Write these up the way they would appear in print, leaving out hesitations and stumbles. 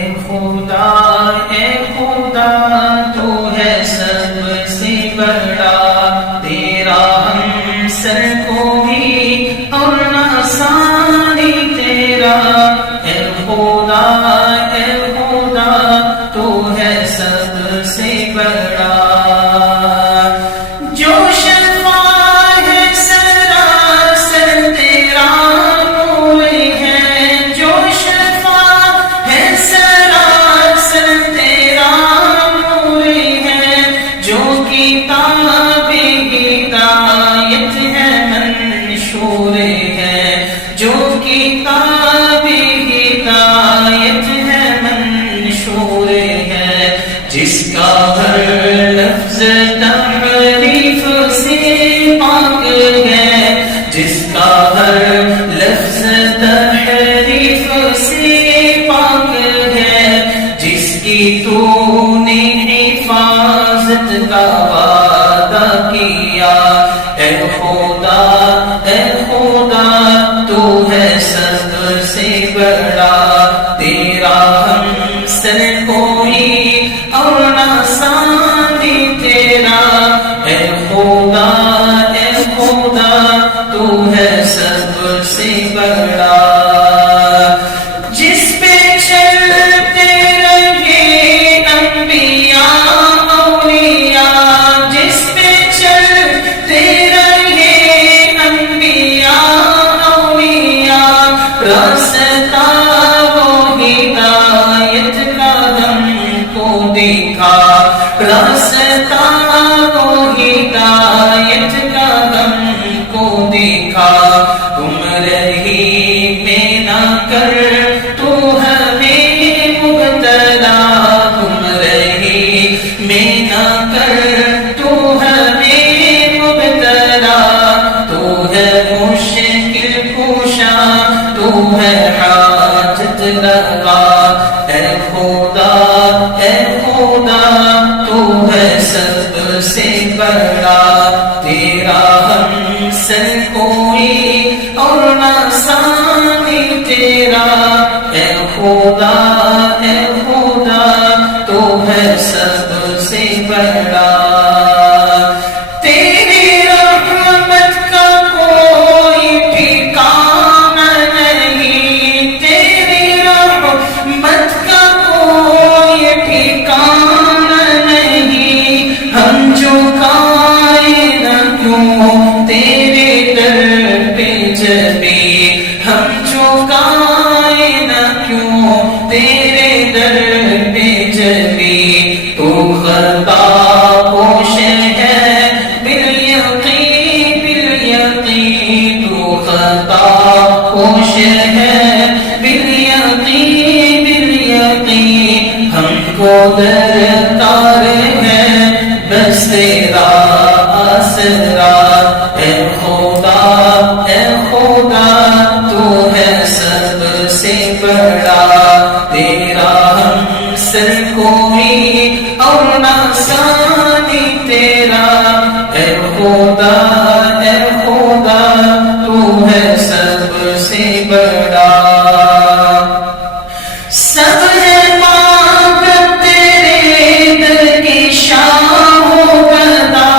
اے خدا تو ہے سب سے بڑا، تیرا ہم سر کوئی اور نہ ثانی تیرا۔ اے خدا تو ہے سب سے بڑا، جو شفا ہے سراسر تیرا نور ہے، جو شفا ہے سراسر تیرا نور ہے، جو کتاب ہدایت ہے منشور ہے، جو کتاب ہدایت ہے منشور ہے، جس کا ہر لفظ تحریف سے پاک ہے، جس کا ہر لفظ تحریف سے پاک ہے، جس کی تو نے حفاظت کا وعدہ کیا۔ اے خدا تو ہے سب سے بڑا، تیرا ہم سر کوئی اور نہ ثانی تیرا۔ اے خدا تو ہے سب سے بڑا، جس پہ چلتے رہے انبیاء اولیاء، جس پہ چلتے رہے انبیاء اولیاء، راستہ وہ ہدایت کا ہم کو دکھا، راستہ وہ ہدایت کا ہم کو دکھا۔ گمراہی میں نہ کر تو ہمیں مبتلا، گمراہی میں نہ کر تو ہمیں مبتلا، تو ہے مشکل کشا، تو ہے حاجت روا۔ اے خدا تو ہے سب سے بڑا، تیرا ہم سر کوئی اور نہ ثانی تیرا۔ اے خدا تو ہے سب سے بڑا، تیری رحمت کا کوئی ٹھکانہ نہیں، تیری رحمت کا کوئی ٹھکانہ نہیں، ہم جھکائے نہ کیوں تیرے در پہ جبیں، ہم جھکائے نہ کیوں تیرے در پہ جبیں، تو خطا پوش ہے بالیقین بالیقین، تو خطا پوش ہے بالیقین بالیقین، ہم کو درکار ہے بس تیرا آسرا۔ اے خدا تو ہے سب سے بڑا، تیرا ہم سر کوئی اور نہ ثانی تیرا۔ اے خدا تو ہے سب سے بڑا، سب ہے مانگ تیرے در کی شاہ و گدا،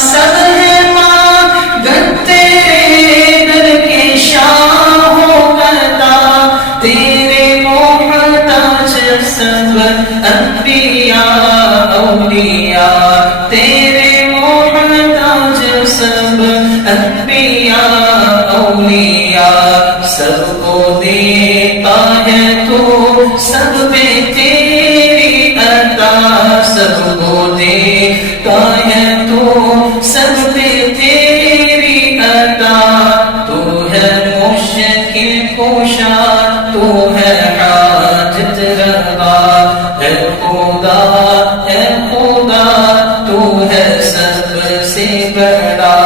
سب ہے مانگ تیرے در کی شاہ و گدا، تیرے محتاج سب انبیاء اولیاء، تیرے محتاج سب انبیاء اولیاء، سب کو دیتا ہے تو سب پہ تیری عطا، سب کو دیتا ہے تو سب پہ تیری عطا، تو ہے مشکل کشا، تو ہے حاجت روا۔ اے خدا تو ہے سب سے بڑا،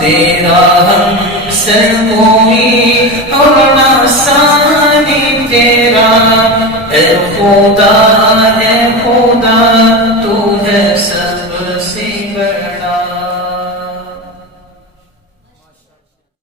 تیرا ہم سر کوئی اور نہ ثانی تیرا۔ اے خدا